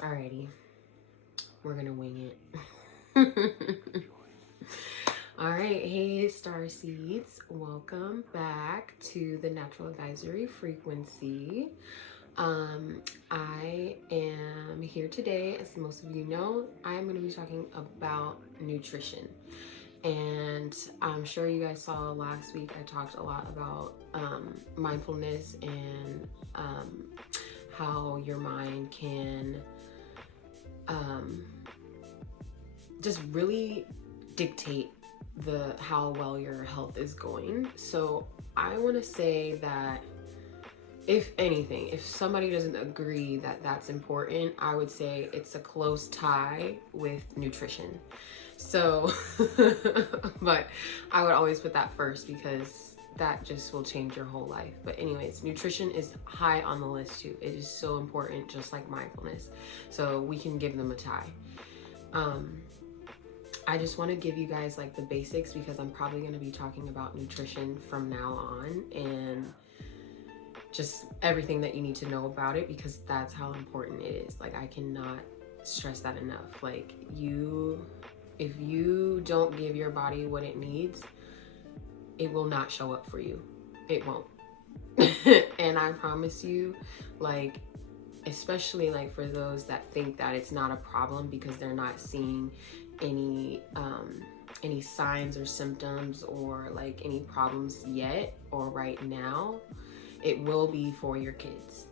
Alrighty, we're gonna wing it. All right, hey star seeds, welcome back to the Natural Advisory Frequency. I am here today, as most of you know. I'm going to be talking about nutrition, and I'm sure you guys saw last week I talked a lot about mindfulness and how your mind can just really dictate how well your health is going. So I want to say that if anything, if somebody doesn't agree that that's important, I would say it's a close tie with nutrition. So, but I would always put that first because that just will change your whole life. But anyways, nutrition is high on the list too. It is so important, just like mindfulness. So we can give them a tie. I just want to give you guys like the basics because I'm probably going to be talking about nutrition from now on and just everything that you need to know about it, because that's how important it is. Like, I cannot stress that enough. Like, if you don't give your body what it needs, it will not show up for you. It won't. And I promise you, like, especially like for those that think that it's not a problem because they're not seeing any signs or symptoms or like any problems yet or right now, it will be for your kids.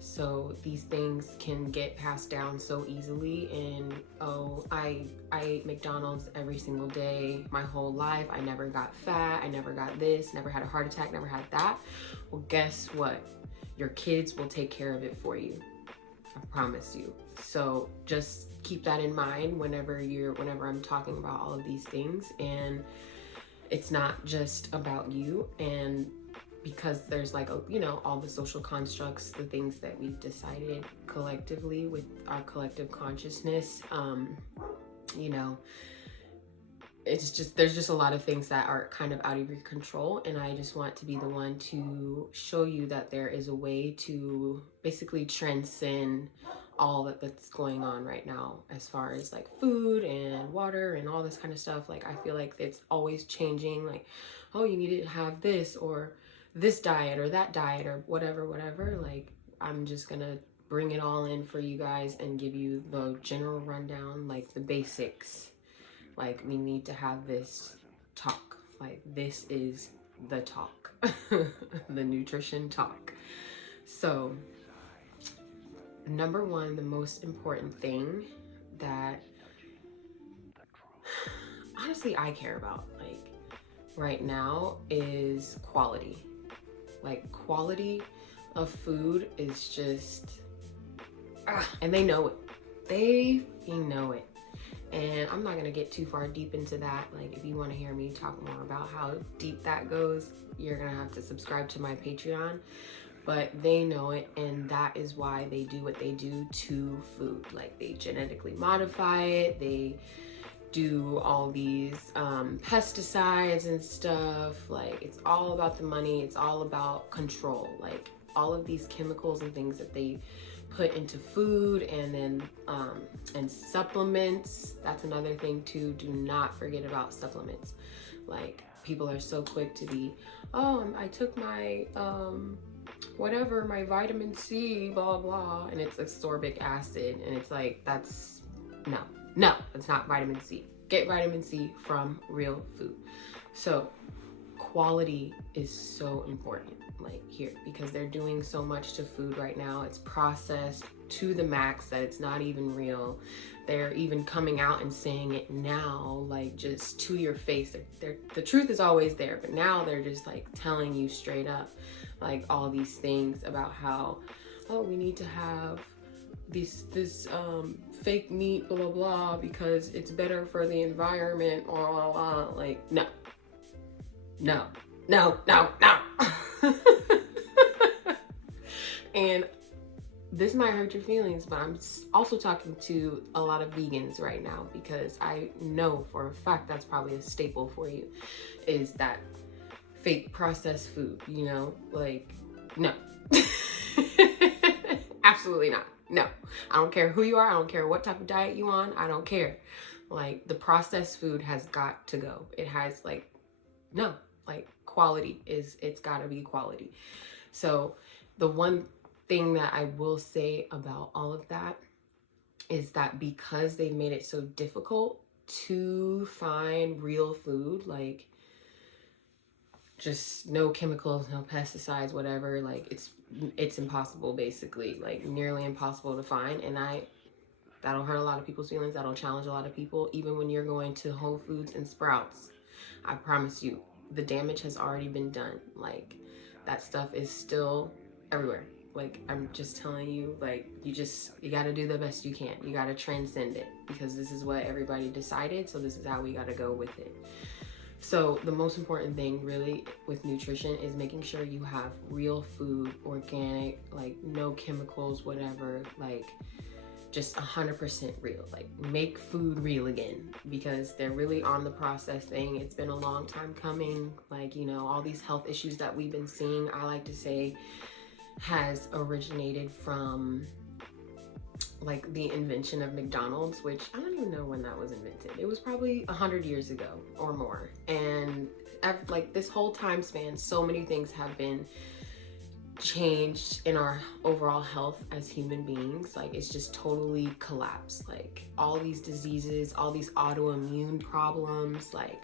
So these things can get passed down so easily. And I ate McDonald's every single day my whole life. I never got fat. I never got this, never had a heart attack, never had that. Well, guess what? Your kids will take care of it for you. I promise you. So just keep that in mind whenever I'm talking about all of these things. And it's not just about you. And because there's like, all the social constructs, the things that we've decided collectively with our collective consciousness, there's just a lot of things that are kind of out of your control. And I just want to be the one to show you that there is a way to basically transcend all that's going on right now as far as like food and water and all this kind of stuff. Like, I feel like it's always changing. Like, oh, you need to have this or this diet or that diet or whatever. Like, I'm just gonna bring it all in for you guys and give you the general rundown, like the basics. Like, we need to have this talk. Like, this is the talk. The nutrition talk. So, number one, the most important thing that honestly I care about, like, right now is quality. Like, quality of food is just, and they know it. They know it. And I'm not going to get too far deep into that. Like, if you want to hear me talk more about how deep that goes, you're going to have to subscribe to my Patreon. But they know it, and that is why they do what they do to food. Like, they genetically modify it. They do all these pesticides and stuff. Like, it's all about the money. It's all about control. Like, all of these chemicals and things that they put into food, and then and supplements. That's another thing too. Do not forget about supplements. Like, people are so quick to be, I took my whatever, my vitamin C, blah blah, and it's ascorbic acid, and it's like, that's no, it's not vitamin C. Get vitamin C from real food. So quality is so important, like, here, because they're doing so much to food right now. It's processed to the max that it's not even real. They're even coming out and saying it now, like, just to your face. The truth is always there, but now they're just like telling you straight up, like, all these things about how, we need to have this fake meat, blah blah blah, because it's better for the environment, blah blah blah. Like, no. And this might hurt your feelings, but I'm also talking to a lot of vegans right now, because I know for a fact that's probably a staple for you, is that fake processed food, like, no. Absolutely not. No, I don't care who you are. I don't care what type of diet you on. I don't care. Like, the processed food has got to go. It has, like, no, like, quality is, it's got to be quality. So the one thing that I will say about all of that is that because they've made it so difficult to find real food, like just no chemicals, no pesticides, whatever, like it's impossible, basically, like nearly impossible to find. And that'll hurt a lot of people's feelings. That'll challenge a lot of people. Even when you're going to Whole Foods and Sprouts, I promise you, the damage has already been done. Like, that stuff is still everywhere. Like, I'm just telling you, like, you got to do the best you can. You got to transcend it, because this is what everybody decided. So this is how we got to go with it. So the most important thing really with nutrition is making sure you have real food, organic, like no chemicals, whatever, like just 100% real. Like, make food real again, because they're really on the process thing. It's been a long time coming. Like, you know, all these health issues that we've been seeing, I like to say, has originated from like the invention of McDonald's, which I don't even know when that was invented. It was probably 100 years ago or more. And like this whole time span, so many things have been changed in our overall health as human beings. Like, it's just totally collapsed. Like, all these diseases, all these autoimmune problems, like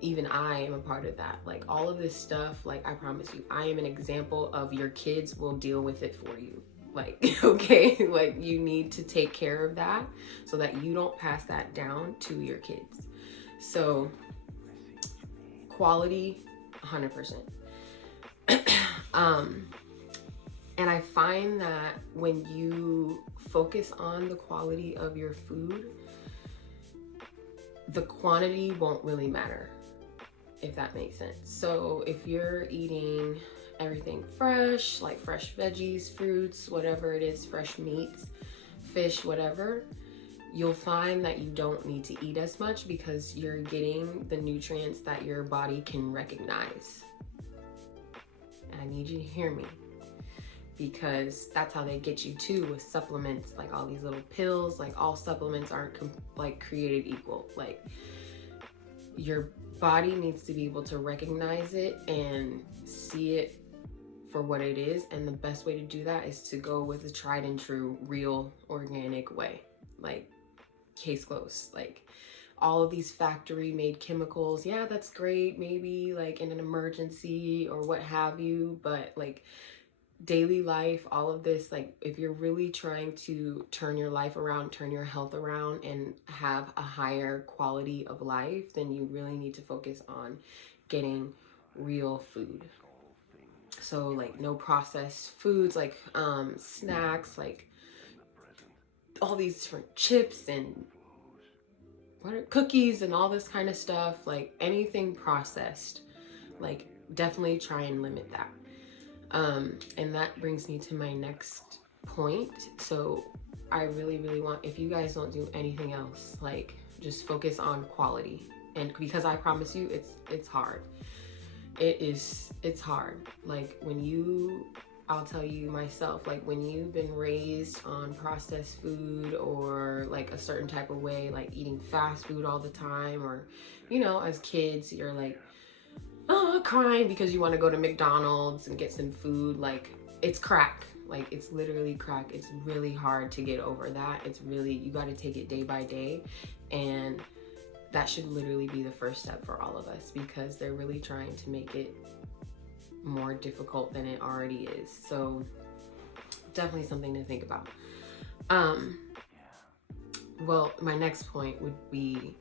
even I am a part of that. Like, all of this stuff, like, I promise you, I am an example of your kids will deal with it for you. Like, okay, like, you need to take care of that so that you don't pass that down to your kids. So quality, 100%. And I find that when you focus on the quality of your food, the quantity won't really matter, if that makes sense. So if you're eating everything fresh, like fresh veggies, fruits, whatever it is, fresh meats, fish, whatever, you'll find that you don't need to eat as much, because you're getting the nutrients that your body can recognize. And I need you to hear me, because that's how they get you too with supplements, like all these little pills. Like, all supplements aren't like created equal. Like, your body needs to be able to recognize it and see it for what it is. And the best way to do that is to go with a tried and true, real, organic way. Like, case closed. Like, all of these factory made chemicals, yeah, that's great, maybe like in an emergency or what have you, but like daily life, all of this, like, if you're really trying to turn your life around, turn your health around, and have a higher quality of life, then you really need to focus on getting real food. So, like, no processed foods, like snacks, like all these different chips and cookies and all this kind of stuff. Like, anything processed, like, definitely try and limit that. And that brings me to my next point. So I really, really want, if you guys don't do anything else, like, just focus on quality. And because I promise you, it's hard. It's hard. Like, I'll tell you myself, like, when you've been raised on processed food, or like a certain type of way, like eating fast food all the time, or, you know, as kids, you're like, crying because you want to go to McDonald's and get some food. Like, it's crack. Like, it's literally crack. It's really hard to get over that. It's really, you got to take it day by day. And that should literally be the first step for all of us, because they're really trying to make it more difficult than it already is. So definitely something to think about. Well, my next point would be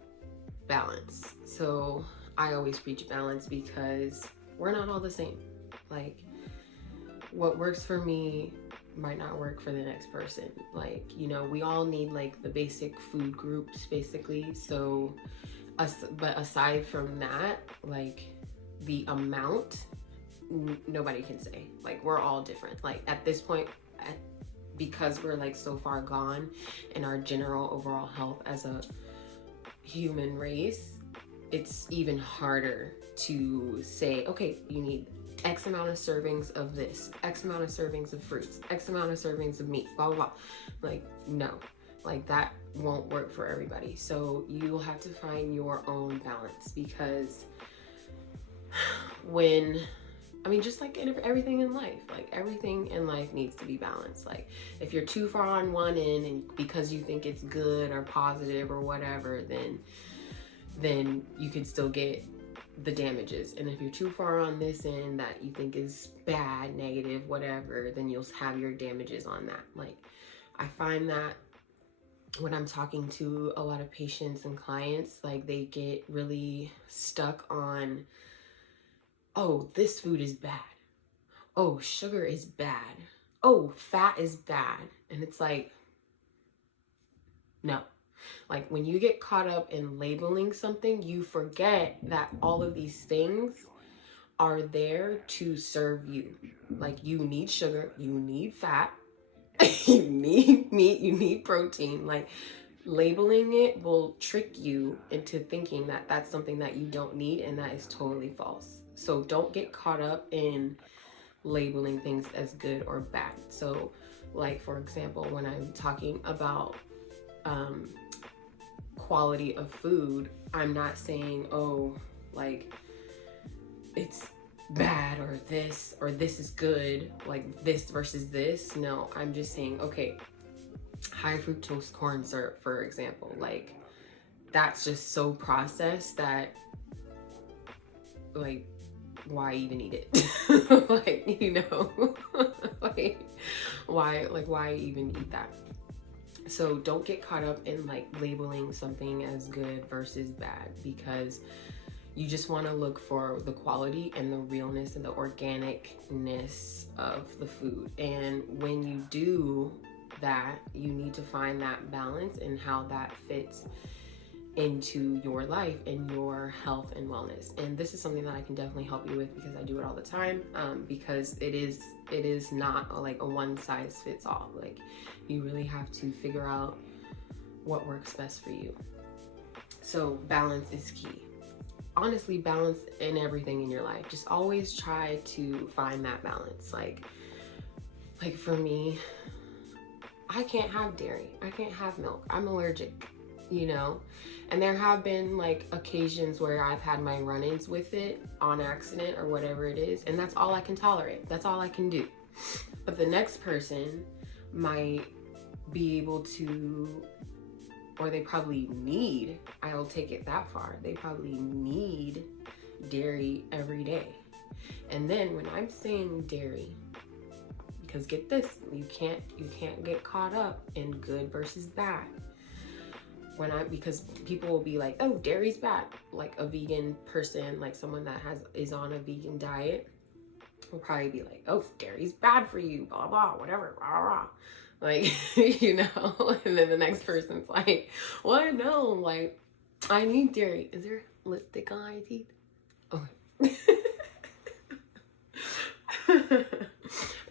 balance. So I always preach balance, because we're not all the same. Like, what works for me might not work for the next person. Like, you know, we all need like the basic food groups, basically. So, but aside from that, like, the amount, nobody can say. Like, we're all different. Like, at this point, because we're like so far gone in our general overall health as a human race, it's even harder to say, okay, you need X amount of servings of this, X amount of servings of fruits, X amount of servings of meat, blah, blah, blah. Like, no, like that won't work for everybody. So you'll have to find your own balance, because just like in everything in life, like everything in life needs to be balanced. Like if you're too far on one end and because you think it's good or positive or whatever, then you could still get the damages. And if you're too far on this end that you think is bad, negative, whatever, then you'll have your damages on that. Like I find that when I'm talking to a lot of patients and clients, like they get really stuck on, oh, this food is bad. Oh, sugar is bad. Oh, fat is bad. And it's like, no. Like when you get caught up in labeling something, you forget that all of these things are there to serve you. Like you need sugar, you need fat, you need meat, you need protein. Like labeling it will trick you into thinking that that's something that you don't need, and that is totally false. So don't get caught up in labeling things as good or bad. So like for example, when I'm talking about quality of food, I'm not saying, oh, like it's bad or this is good, like this versus this. No, I'm just saying, okay, high fructose corn syrup, for example, like that's just so processed that like why even eat it? Like, you know, like why even eat that? So don't get caught up in like labeling something as good versus bad, because you just want to look for the quality and the realness and the organicness of the food. And when you do that, you need to find that balance and how that fits into your life and your health and wellness. And this is something that I can definitely help you with, because I do it all the time, because it is not like a one size fits all. Like you really have to figure out what works best for you. So balance is key. Honestly, balance in everything in your life. Just always try to find that balance. Like for me, I can't have dairy, I can't have milk, I'm allergic, you know. And there have been like occasions where I've had my run-ins with it on accident or whatever it is, and that's all I can tolerate, that's all I can do. But the next person might be able to, or they probably need, I'll take it that far, they probably need dairy every day. And then when I'm saying dairy, because get this, you can't get caught up in good versus bad. Because people will be like, oh, dairy's bad. Like a vegan person, like someone that is on a vegan diet will probably be like, oh, dairy's bad for you, blah blah, whatever, blah blah. Like, you know. And then the next person's like, what? No, like I need dairy. Is there lipstick on my teeth? Okay.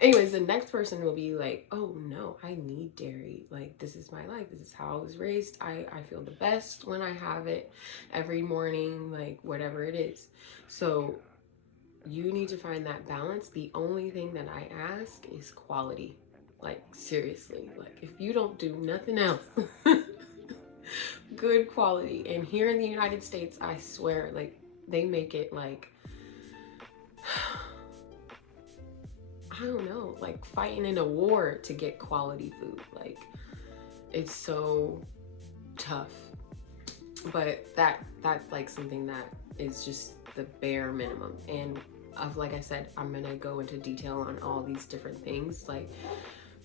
Anyways, the next person will be like, oh no, I need dairy. Like, this is my life. This is how I was raised. I feel the best when I have it every morning, like whatever it is. So you need to find that balance. The only thing that I ask is quality. Like seriously, like if you don't do nothing else, good quality. And here in the United States, I swear, like they make it like, I don't know, like fighting in a war to get quality food. Like it's so tough. But that's like something that is just the bare minimum. And like I said, I'm gonna go into detail on all these different things like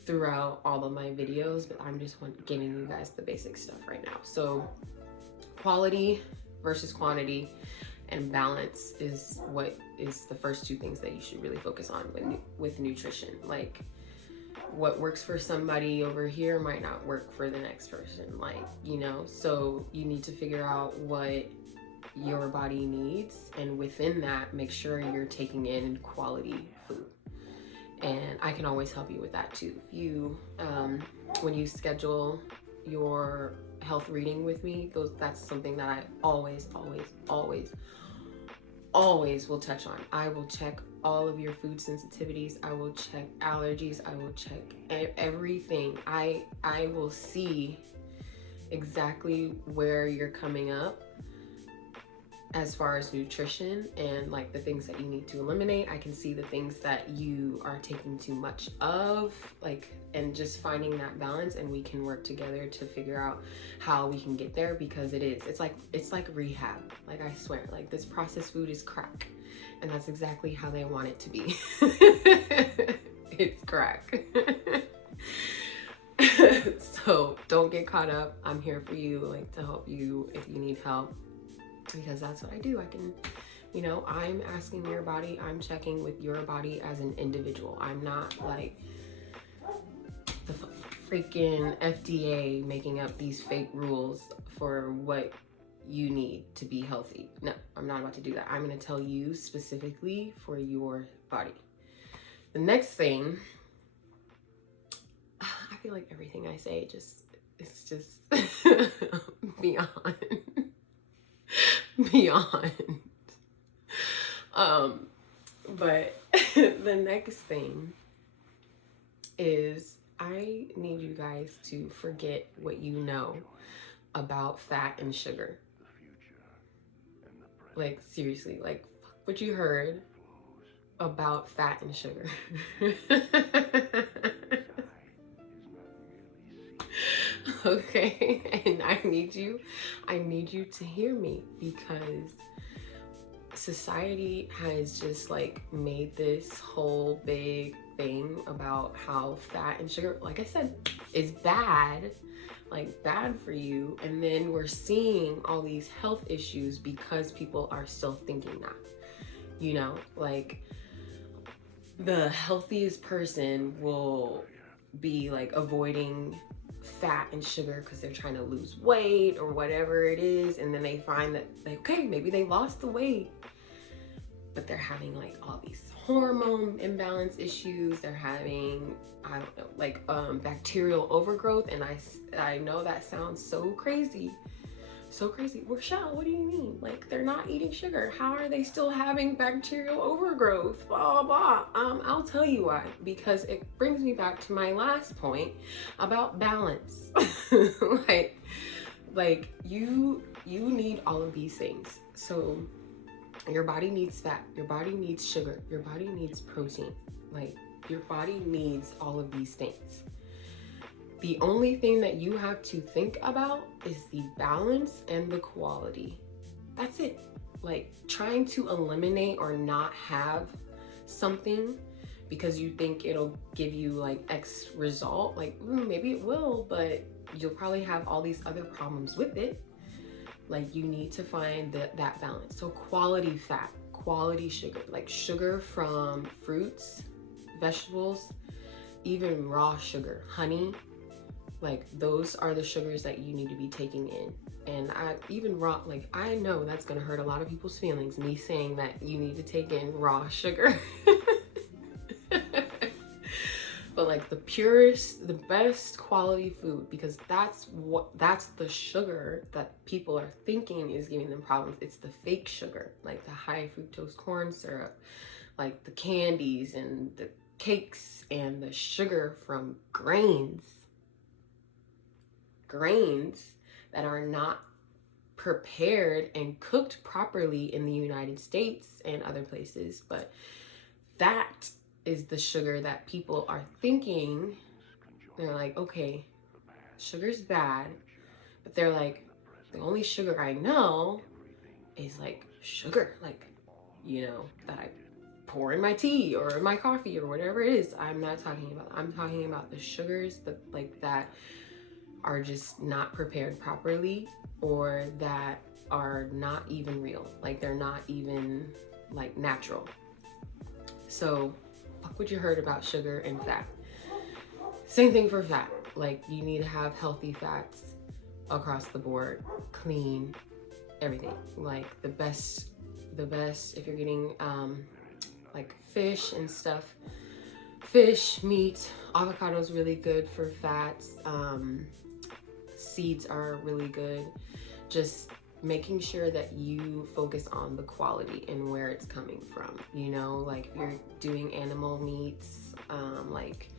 throughout all of my videos, but I'm just giving you guys the basic stuff right now. So quality versus quantity and balance is what is the first two things that you should really focus on with nutrition. Like what works for somebody over here might not work for the next person, like, you know. So you need to figure out what your body needs, and within that, make sure you're taking in quality food. And I can always help you with that too. If you, when you schedule your health reading with me, that's something that I always will touch on. I will check all of your food sensitivities. I will check allergies. I will check everything. I will see exactly where you're coming up as far as nutrition and like the things that you need to eliminate. I can see the things that you are taking too much of, like, and just finding that balance, and we can work together to figure out how we can get there, because it's like rehab. Like, I swear, like, this processed food is crack, and that's exactly how they want it to be. It's crack. So don't get caught up. I'm here for you, like, to help you if you need help, because that's what I do. I can, you know, I'm asking your body, I'm checking with your body as an individual. I'm not like the freaking FDA making up these fake rules for what you need to be healthy. No, I'm not about to do that. I'm going to tell you specifically for your body. The next thing, I feel like everything I say it's just beyond. But the next thing is, I need you guys to forget what you know about fat and sugar. Like, seriously, like, fuck what you heard about fat and sugar. Okay, and I need you to hear me, because society has just like made this whole big thing about how fat and sugar, like I said, is bad, like bad for you. And then we're seeing all these health issues because people are still thinking that, you know, like the healthiest person will be like avoiding fat and sugar because they're trying to lose weight or whatever it is, and then they find that, like, okay, maybe they lost the weight, but they're having like all these hormone imbalance issues. They're having, I don't know, like bacterial overgrowth. And I know that sounds so crazy. Rochelle, what do you mean? Like, they're not eating sugar. How are they still having bacterial overgrowth? Blah, blah, blah. I'll tell you why. Because it brings me back to my last point about balance. like you need all of these things. So your body needs fat. Your body needs sugar. Your body needs protein. Like, your body needs all of these things. The only thing that you have to think about is the balance and the quality. That's it. Like, trying to eliminate or not have something because you think it'll give you like X result, like maybe it will, but you'll probably have all these other problems with it. Like, you need to find that balance. So quality fat, quality sugar, like sugar from fruits, vegetables, even raw sugar, honey. Like, those are the sugars that you need to be taking in. And I know that's gonna hurt a lot of people's feelings, me saying that you need to take in raw sugar. But like the purest, the best quality food, because that's the sugar that people are thinking is giving them problems. It's the fake sugar, like the high fructose corn syrup, like the candies and the cakes, and the sugar from grains that are not prepared and cooked properly in the United States and other places. But that is the sugar that people are thinking. They're like, okay, sugar's bad, but they're like, the only sugar I know is like sugar, like, you know, that I pour in my tea or in my coffee or whatever it is. I'm talking about the sugars that are just not prepared properly, or that are not even real. Like, they're not even like natural. So fuck what you heard about sugar and fat. Same thing for fat. Like, you need to have healthy fats across the board, clean, everything. Like, the best if you're getting like fish and stuff, fish, meat, avocado is really good for fats. Seeds are really good. Just making sure that you focus on the quality and where it's coming from. You know, like if you're doing animal meats, like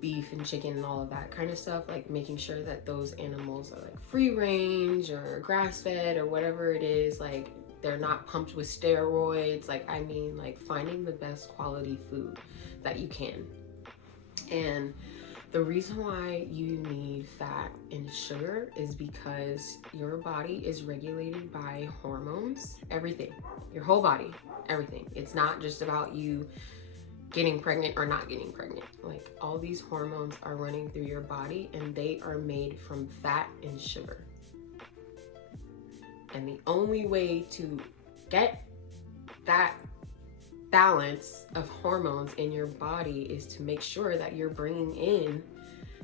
beef and chicken and all of that kind of stuff, like making sure that those animals are like free range or grass fed or whatever it is, like they're not pumped with steroids. Like, I mean, like finding the best quality food that you can. And the reason why you need fat and sugar is because your body is regulated by hormones, everything, your whole body, everything. It's not just about you getting pregnant or not getting pregnant. Like, all these hormones are running through your body, and they are made from fat and sugar. And the only way to get that balance of hormones in your body is to make sure that you're bringing in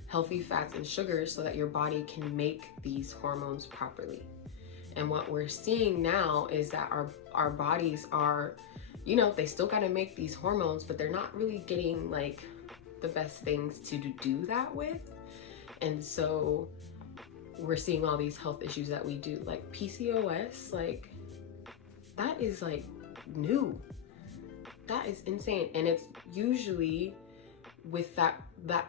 healthy fats and sugars so that your body can make these hormones properly. And what we're seeing now is that our bodies are, you know, they still got to make these hormones, but they're not really getting like the best things to do that with. And so we're seeing all these health issues that we do, like PCOS, like that is like new. That is insane. And it's usually with that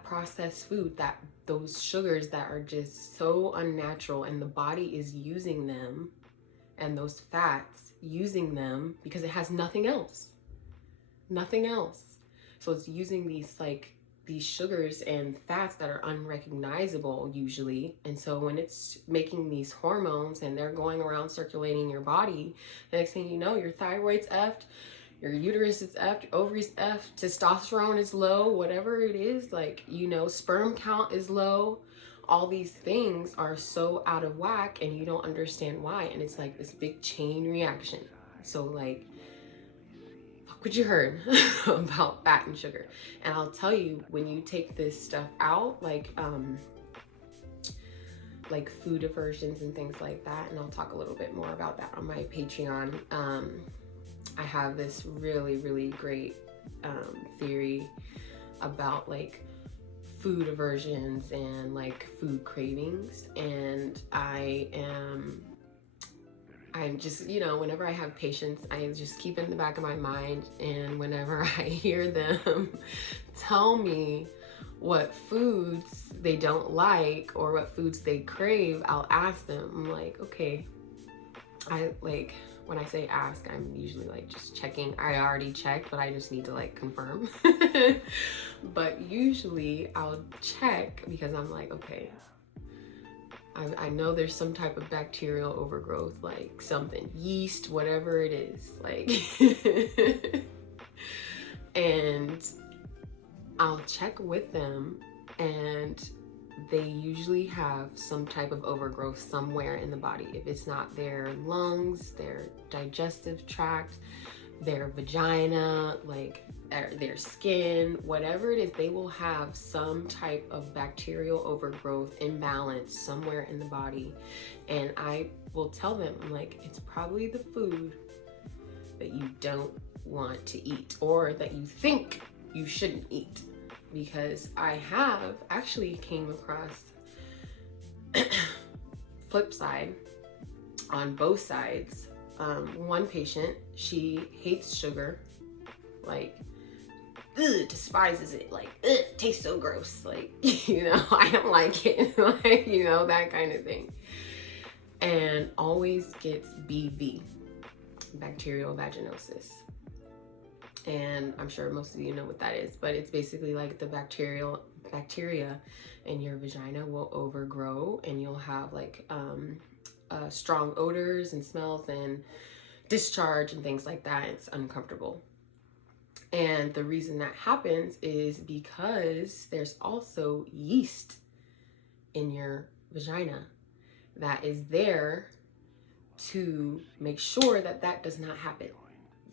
processed food, that those sugars that are just so unnatural, and the body is using them, and those fats using them because it has nothing else. So it's using these sugars and fats that are unrecognizable usually. And so when it's making these hormones and they're going around circulating your body, the next thing you know, your thyroid's effed, your uterus is effed, your ovaries effed, testosterone is low, whatever it is, like, you know, sperm count is low. All these things are so out of whack and you don't understand why. And it's like this big chain reaction. So like, fuck what you heard about fat and sugar. And I'll tell you, when you take this stuff out, like food aversions and things like that, and I'll talk a little bit more about that on my Patreon. I have this really, really great theory about like food aversions and like food cravings. And I'm just, you know, whenever I have patients, I just keep it in the back of my mind. And whenever I hear them tell me what foods they don't like or what foods they crave, I'll ask them. I'm like, okay, when I say ask, I'm usually like just checking. I already checked, but I just need to like confirm. But usually I'll check because I'm like, okay, I know there's some type of bacterial overgrowth, like something, yeast, whatever it is, like, and I'll check with them, and they usually have some type of overgrowth somewhere in the body. If it's not their lungs, their digestive tract, their vagina, like their skin, whatever it is, they will have some type of bacterial overgrowth, imbalance somewhere in the body. And I will tell them, I'm like, it's probably the food that you don't want to eat or that you think you shouldn't eat. Because I have actually came across flip side on both sides. One patient, she hates sugar, like, despises it, like, tastes so gross, like, you know, I don't like it, like, you know, that kind of thing. And always gets BV, bacterial vaginosis. And I'm sure most of you know what that is, but it's basically like the bacteria in your vagina will overgrow, and you'll have like strong odors and smells and discharge and things like that. It's uncomfortable. And the reason that happens is because there's also yeast in your vagina that is there to make sure that that does not happen.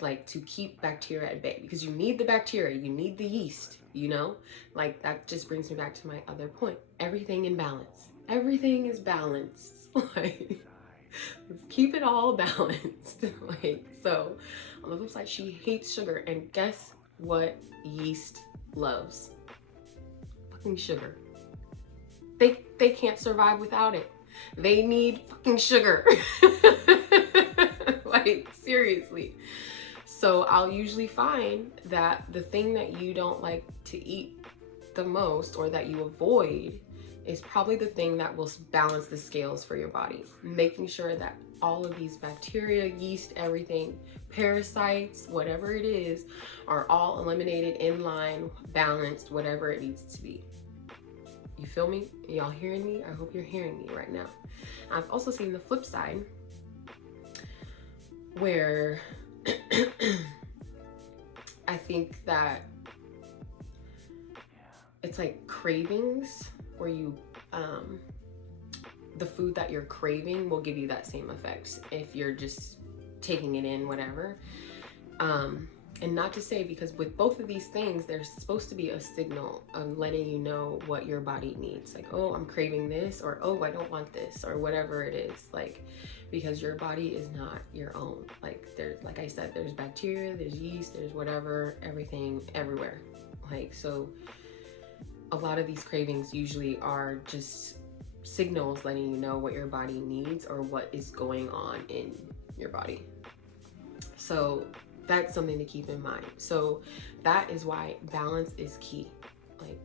Like, to keep bacteria at bay, because you need the bacteria, you need the yeast, you know, like that just brings me back to my other point. Everything in balance. Everything is balanced. Like, let's keep it all balanced. Like, so on the flip side, she hates sugar, and guess what yeast loves? Fucking sugar. They can't survive without it. They need fucking sugar. Like, seriously. So I'll usually find that the thing that you don't like to eat the most, or that you avoid, is probably the thing that will balance the scales for your body. Making sure that all of these bacteria, yeast, everything, parasites, whatever it is, are all eliminated, in line, balanced, whatever it needs to be. You feel me? Y'all hearing me? I hope you're hearing me right now. I've also seen the flip side, where I think that it's like cravings, where you the food that you're craving will give you that same effect if you're just taking it in, whatever. And not to say, because with both of these things, there's supposed to be a signal of letting you know what your body needs. Like, oh, I'm craving this, or oh, I don't want this, or whatever it is. Like, because your body is not your own. Like, there's, like I said, there's bacteria, there's yeast, there's whatever, everything, everywhere. Like, so a lot of these cravings usually are just signals letting you know what your body needs, or what is going on in your body. So that's something to keep in mind. So that is why balance is key. Like,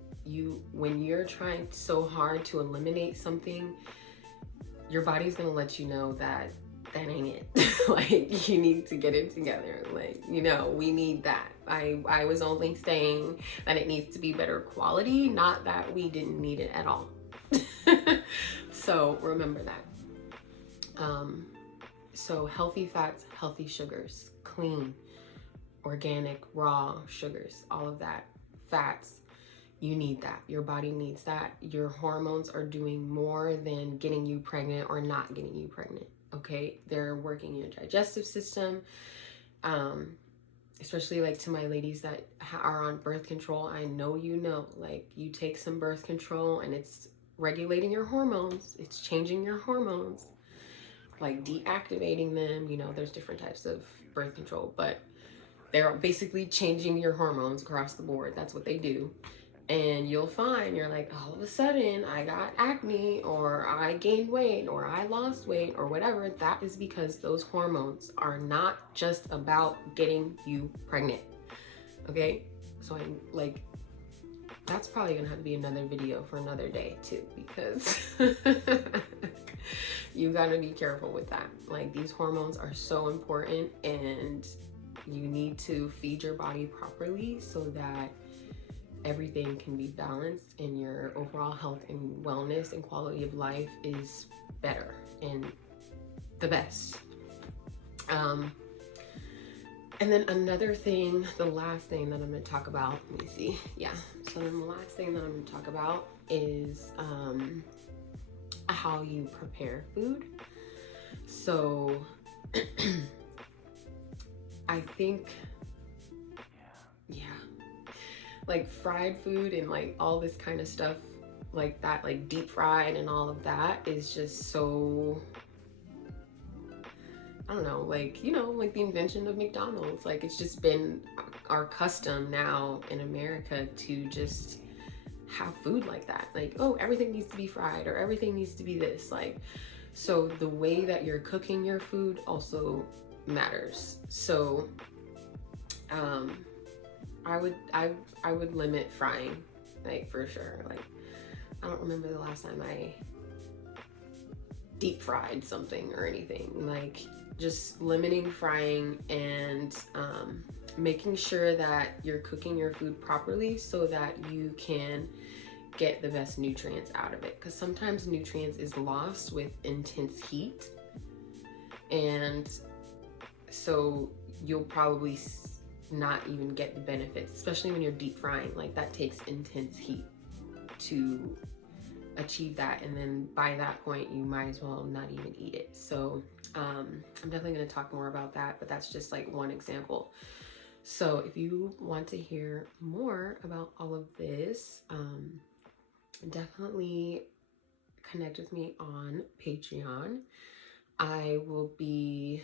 when you're trying so hard to eliminate something, your body's gonna let you know that ain't it. Like, you need to get it together. Like, we need that. I was only saying that it needs to be better quality, not that we didn't need it at all. So remember that. So healthy fats, healthy sugars, clean, organic, raw sugars, all of that, fats, you need that. Your body needs that. Your hormones are doing more than getting you pregnant or not getting you pregnant, okay? They're working your digestive system, especially like to my ladies that are on birth control. I know like, you take some birth control and it's regulating your hormones. It's changing your hormones, like deactivating them. There's different types of birth control, but they're basically changing your hormones across the board. That's what they do. And you'll find you're like, all of a sudden I got acne, or I gained weight, or I lost weight, or whatever. That is because those hormones are not just about getting you pregnant. Okay? So that's probably gonna have to be another video for another day too, because you gotta be careful with that. Like, these hormones are so important, and you need to feed your body properly so that everything can be balanced, and your overall health and wellness and quality of life is better and the best. And then another thing, the last thing that I'm going to talk about, let me see. Yeah. So then the last thing that I'm going to talk about is how you prepare food. So I think, yeah, like fried food and like all this kind of stuff like that, like deep fried and all of that, is just so, I don't know, like, like the invention of McDonald's. Like, it's just been our custom now in America to just have food like that. Like, oh, everything needs to be fried, or everything needs to be this. Like, so the way that you're cooking your food also matters. So I would limit frying, like, for sure. Like, I don't remember the last time I deep fried something or anything. Like, just limiting frying, and making sure that you're cooking your food properly so that you can get the best nutrients out of it. Because sometimes nutrients is lost with intense heat, and so you'll probably not even get the benefits, especially when you're deep frying. Like, that takes intense heat to achieve that, and then by that point you might as well not even eat it. So I'm definitely going to talk more about that, but that's just like one example. So if you want to hear more about all of this, definitely connect with me on Patreon. I will be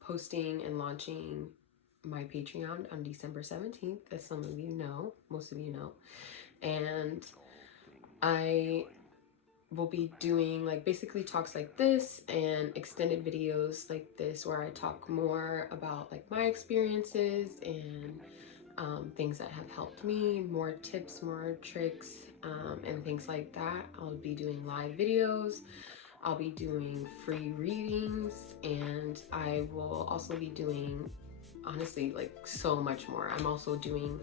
posting and launching my Patreon on December 17th, as some of you know, most of you know. And I will be doing like basically talks like this and extended videos like this where I talk more about like my experiences and things that have helped me, more tips, more tricks, and things like that. I'll be doing live videos. I'll be doing free readings, and I will also be doing, honestly, like so much more. I'm also doing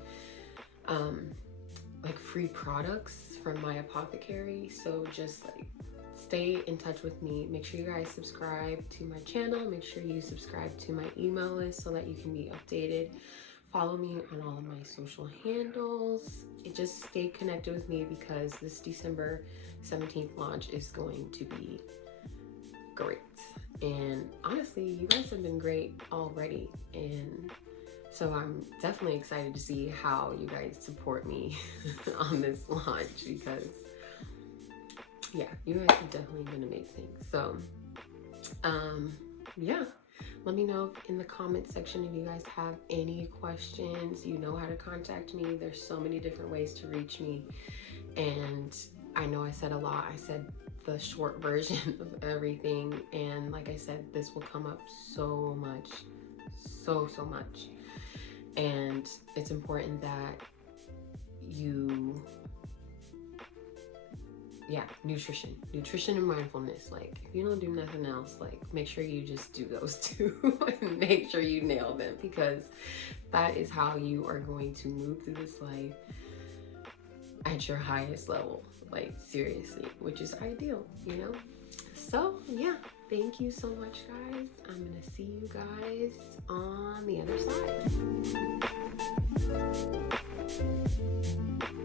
like free products from my apothecary. So just like stay in touch with me. Make sure you guys subscribe to my channel. Make sure you subscribe to my email list so that you can be updated. Follow me on all of my social handles. Just stay connected with me because this December 17th launch is going to be great. And honestly, you guys have been great already. And so I'm definitely excited to see how you guys support me on this launch because, yeah, you guys have definitely been amazing. So, yeah. Let me know in the comment section if you guys have any questions. You know how to contact me. There's so many different ways to reach me. And I know I said a lot. I said the short version of everything. And like I said, this will come up so much, so much. And it's important that you, nutrition and mindfulness. Like if you don't do nothing else, like make sure you just do those two and make sure you nail them, because that is how you are going to move through this life at your highest level, like seriously, which is ideal, you know? So yeah, thank you so much, guys. I'm gonna see you guys on the other side.